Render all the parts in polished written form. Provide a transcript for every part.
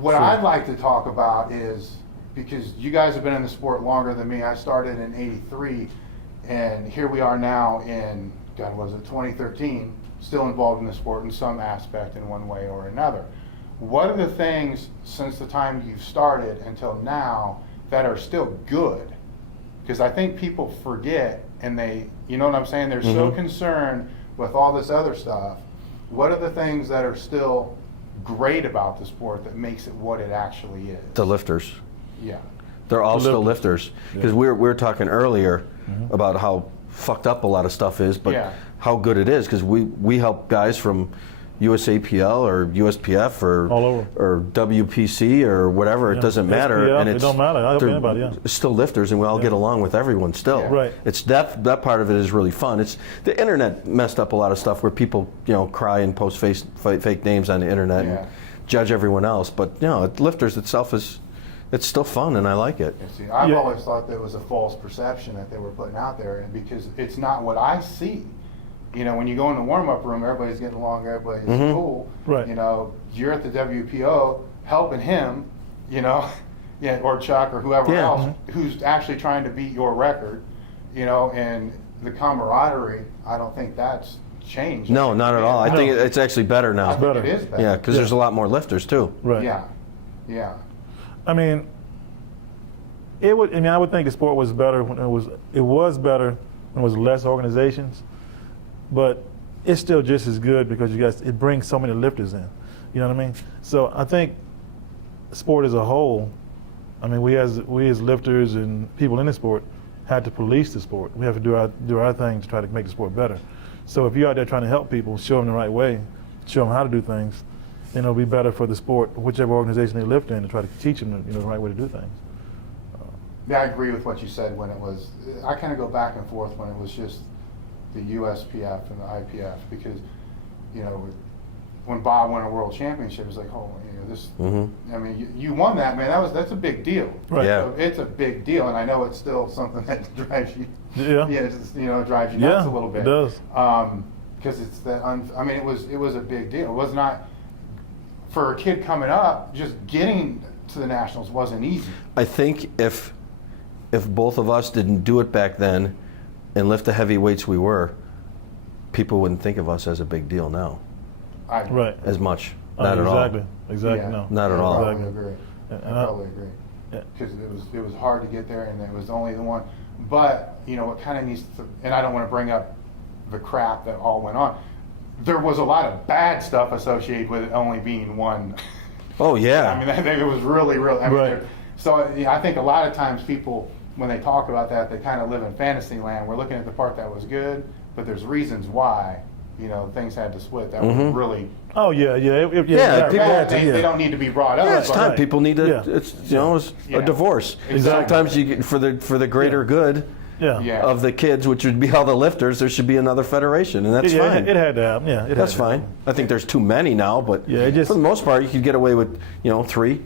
What I'd like to talk about is, because you guys have been in the sport longer than me. I started in '83, and here we are now in, God, was it 2013, still involved in the sport in some aspect in one way or another. What are the things since the time you started until now that are still good? Because I think people forget, and they, you know what I'm saying, they're so concerned with all this other stuff. What are the things that are still great about the sport that makes it what it actually is? The lifters. Yeah. They're all still lifters. Because we were talking earlier about how fucked up a lot of stuff is, but how good it is. Because we help guys from USAPL or USPF or all over, or WPC or whatever. It doesn't matter. SPF, and it don't matter. I help anybody. Still lifters, and we all get along with everyone still. Right. It's that part of it is really fun. It's the internet messed up a lot of stuff where people cry and post fake names on the internet and judge everyone else. But lifters itself it's still fun, and I like it. See, I've always thought there was a false perception that they were putting out there, and because it's not what I see. When you go in the warm-up room, everybody's getting along, everybody's cool. Right. You're at the WPO helping him, or Chuck or whoever else who's actually trying to beat your record, and the camaraderie, I don't think that's changed. No, not at all. I think it's actually better now. I think it is better. Yeah, because there's a lot more lifters too. Right. Yeah. I mean, I would think the sport was better when it was better when it was less organizations, but it's still just as good because it brings so many lifters in. You know what I mean? So I think sport as a whole, we as lifters and people in the sport had to police the sport. We have to do our thing to try to make the sport better. So if you're out there trying to help people, show them the right way, show them how to do things, then it'll be better for the sport, whichever organization they lift in, to try to teach them the right way to do things. Yeah, I agree with what you said when it was, I kind of go back and forth when it was just the USPF and the IPF, because, when Bob won a world championship, it was like, you won that, man. That's a big deal. Right. Yeah. So it's a big deal, and I know it's still something that drives you. Yeah. It drives you nuts a little bit. It does. Because it's it was a big deal. It was not for a kid coming up. Just getting to the nationals wasn't easy. I think if both of us didn't do it back then and lift the heavy weights we were, people wouldn't think of us as a big deal now. Right. As much. Not at all. Exactly. Yeah. No. Not at all. I probably agree. I probably agree. Because it was hard to get there, and it was only the one. But it kind of needs to. And I don't want to bring up the crap that all went on. There was a lot of bad stuff associated with it only being one. Oh yeah. I think it was really. Right. So I think a lot of times people, when they talk about that, they kind of live in fantasy land. We're looking at the part that was good, but there's reasons why. Things had to split. That was really. Oh yeah. They don't need to be brought up. Yeah, it's time. Right. People need to. Yeah. It's a divorce. Exactly. Sometimes you get, for the greater good of the kids, which would be all the lifters, there should be another federation, and that's fine. It had to happen. Yeah. That's fine. I think there's too many now, but for the most part, you could get away with 3.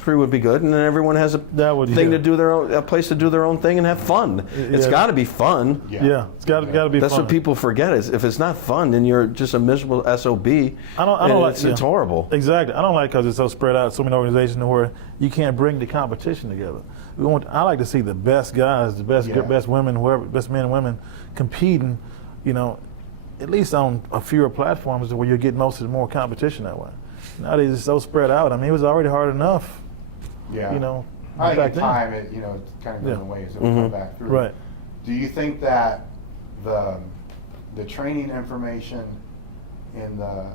3 would be good, and then everyone has a place to do their own thing and have fun. It's got to be fun. Yeah, it's got to be. That's fun. what people forget is if it's not fun, then you're just a miserable SOB. I don't like it's horrible. Exactly. I don't like because it's so spread out, so many organizations where you can't bring the competition together. I like to see the best guys, the best women, best men and women competing. At least on a fewer platforms where you're getting more competition that way. Nowadays it's so spread out. it was already hard enough. Yeah. I think time it kind of goes in ways that will come back through. Right. Do you think that the training information in the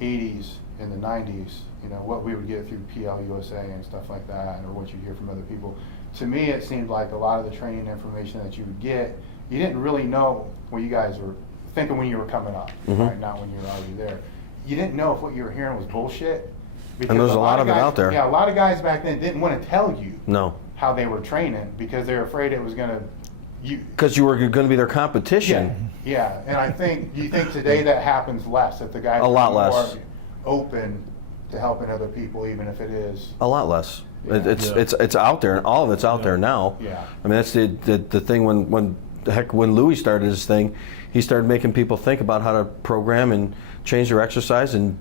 80s, in the 90s, what we would get through PL USA and stuff like that, or what you hear from other people, to me it seemed like a lot of the training information that you would get, you didn't really know what you guys were thinking when you were coming up, right? Not when you were already there. You didn't know if what you were hearing was bullshit. And there's a lot of it out there. Yeah, a lot of guys back then didn't want to tell you how they were training because they were afraid it was going to... Because you were going to be their competition. Yeah, and do you think today that happens less, if the guys a lot are less more open to helping other people, even if it is... A lot less. It's out there, and all of it's out there now. Yeah. That's the thing when Louis started his thing, he started making people think about how to program and change their exercise and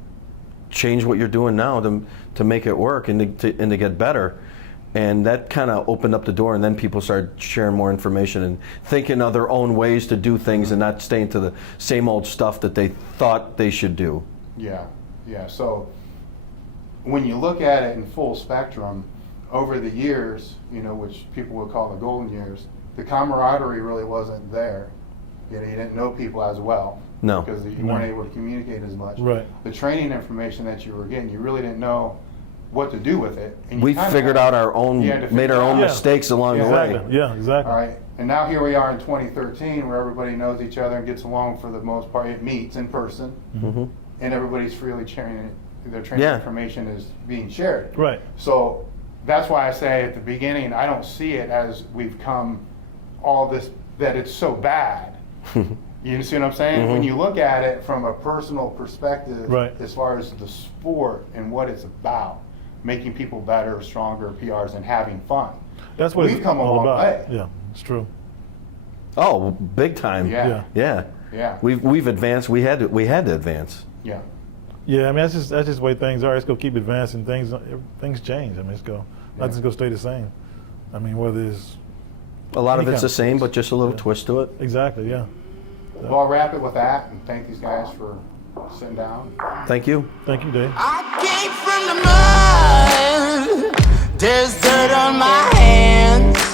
change what you're doing now to make it work and to get better. And that kind of opened up the door, and then people started sharing more information and thinking of their own ways to do things and not staying to the same old stuff that they thought they should do. Yeah, yeah. So when you look at it in full spectrum, over the years, you know, which people would call the golden years, the camaraderie really wasn't there. You know, you didn't know people as well. No. Because you weren't able to communicate as much. Right. The training information that you were getting, you really didn't know what to do with it. And you We kinda figured out our own, made our own Yeah. mistakes along the way. Exactly. Yeah, exactly. All right, and now here we are in 2013, where everybody knows each other and gets along for the most part. It meets in person, Mm-hmm. and everybody's freely sharing it. Their training Yeah. information is being shared. Right. So that's why I say at the beginning, I don't see it as we've come all this, that it's so bad. You see what I'm saying? Mm-hmm. When you look at it from a personal perspective, Right. as far as the sport and what it's about, making people better, stronger, PRs, and having fun. That's what We've it's come a all long about. way. Yeah, it's true. Oh, big time. Yeah. Yeah. Yeah. We've advanced. We had to advance. Yeah. Yeah, I mean that's just the way things are. Let's go keep advancing. Things change. I mean, let's go. Not just go stay the same. I mean, whether it's A lot of Any it's the kind of same, things. but just a little Yeah. twist to it. exactly, yeah. Well, I'll wrap it with that and thank these guys for sitting down. Thank you. Thank you, Dave. I came from the mud. There's dirt on my hands.